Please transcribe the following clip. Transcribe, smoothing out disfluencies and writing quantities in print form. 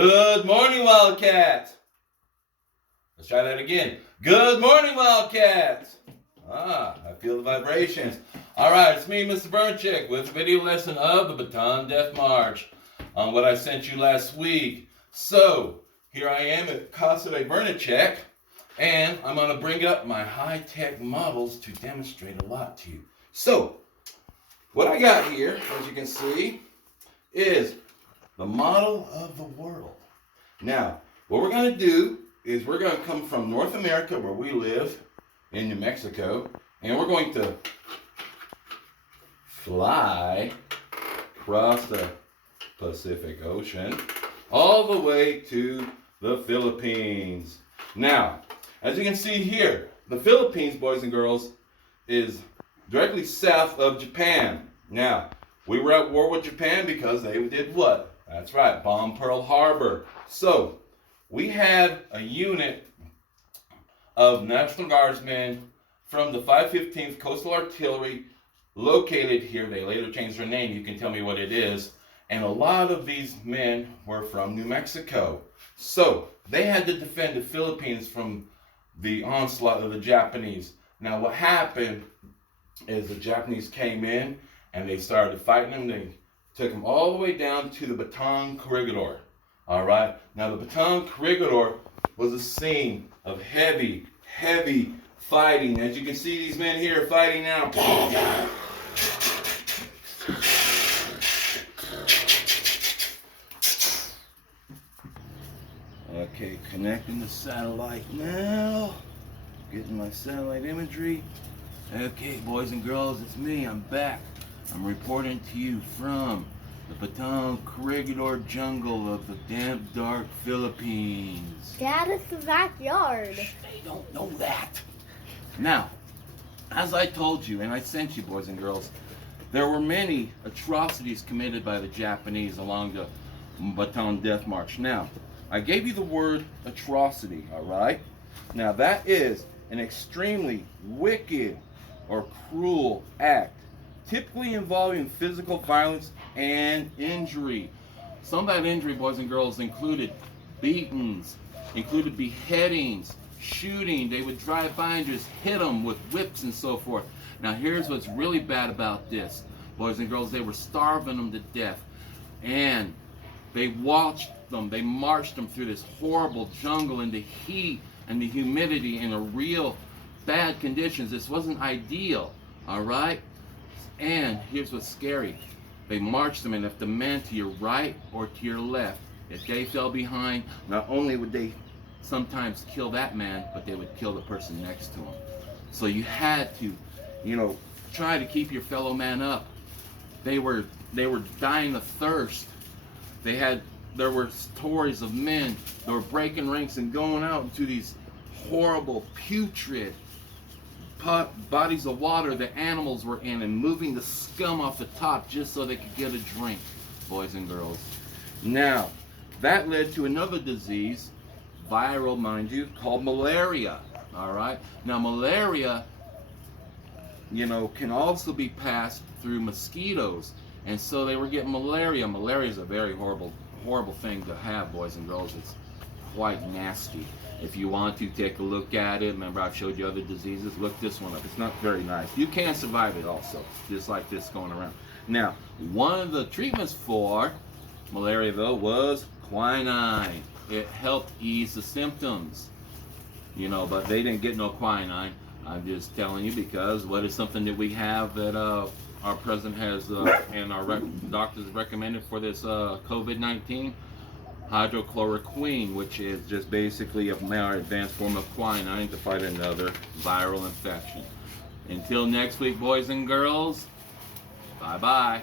Good morning, Wildcat. Let's try that again. Good morning, Wildcat. I feel the vibrations. All right, it's me, Mr. Burnchick, with a video lesson of the Bataan Death March on what I sent you last week. So, here I am at Casa de Burnchick, and I'm going to bring up my high-tech models to demonstrate a lot to you. So, what I got here, as you can see, is the model of the world. Now, what we're going to do is we're going to come from North America, where we live, in New Mexico, and we're going to fly across the Pacific Ocean all the way to the Philippines. Now, as you can see here, the Philippines, boys and girls, is directly south of Japan. Now, we were at war with Japan because they did what? That's right, bomb Pearl Harbor. So, we had a unit of National Guardsmen from the 515th Coastal Artillery located here. They later changed their name. You can tell me what it is. And a lot of these men were from New Mexico. So, they had to defend the Philippines from the onslaught of the Japanese. Now, what happened is the Japanese came in and they started fighting them. They took them all the way down to the Bataan corridor. All right. Now, the Bataan corridor was a scene of heavy fighting. As you can see, these men here are fighting now. Okay, connecting the satellite now. Getting my satellite imagery. Okay, boys and girls, it's me. I'm back. I'm reporting to you from the Bataan corridor jungle of the damp, dark Philippines. Dad, it's the backyard. They don't know that. Now, as I told you, and I sent you, boys and girls, there were many atrocities committed by the Japanese along the Bataan Death March. Now, I gave you the word atrocity, all right? Now, that is an extremely wicked or cruel act, typically involving physical violence and injury. Some of that injury, boys and girls, included beatings, included beheadings, shooting. They would drive by and just hit them with whips and so forth. Now, here's what's really bad about this, boys and girls. They were starving them to death, and they watched them. They marched them through this horrible jungle in the heat and the humidity in a real bad conditions. This wasn't ideal, all right? And here's what's scary. They marched them, and if the man to your right or to your left, if they fell behind, not only would they sometimes kill that man, but they would kill the person next to him. So you had to, try to keep your fellow man up. They were dying of thirst. There were stories of men that were breaking ranks and going out into these horrible, putrid bodies of water the animals were in and moving the scum off the top just so they could get a drink, boys and girls. Now, that led to another disease, viral, mind you, called malaria. All right? Now, malaria, can also be passed through mosquitoes. And so they were getting malaria. Malaria is a very horrible thing to have, boys and girls. It's quite nasty. If you want to take a look at it, remember I've showed you other diseases, look this one up. It's not very nice. You can survive it also, just like this going around. Now, one of the treatments for malaria, though, was quinine. It helped ease the symptoms, but they didn't get no quinine. I'm just telling you because what is something that we have that our president has and our doctors recommended for this COVID-19? Hydrochloroquine, which is just basically a more advanced form of quinine to fight another viral infection. Until next week, boys and girls, bye-bye.